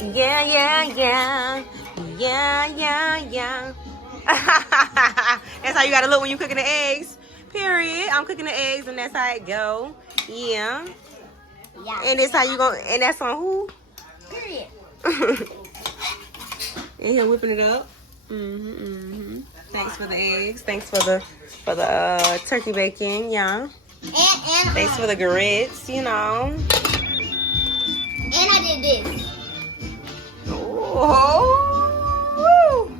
Yeah, yeah, yeah. Yeah, yeah, yeah. That's how you gotta look when you cooking the eggs. Period. I'm cooking the eggs and that's how it go. Yeah. Yeah. And that's how you go, and that's on who? Period. And here whipping it up. Thanks for the eggs. Thanks for the turkey bacon. Yeah. And Thanks for the grits. You know. And I did this. Oh.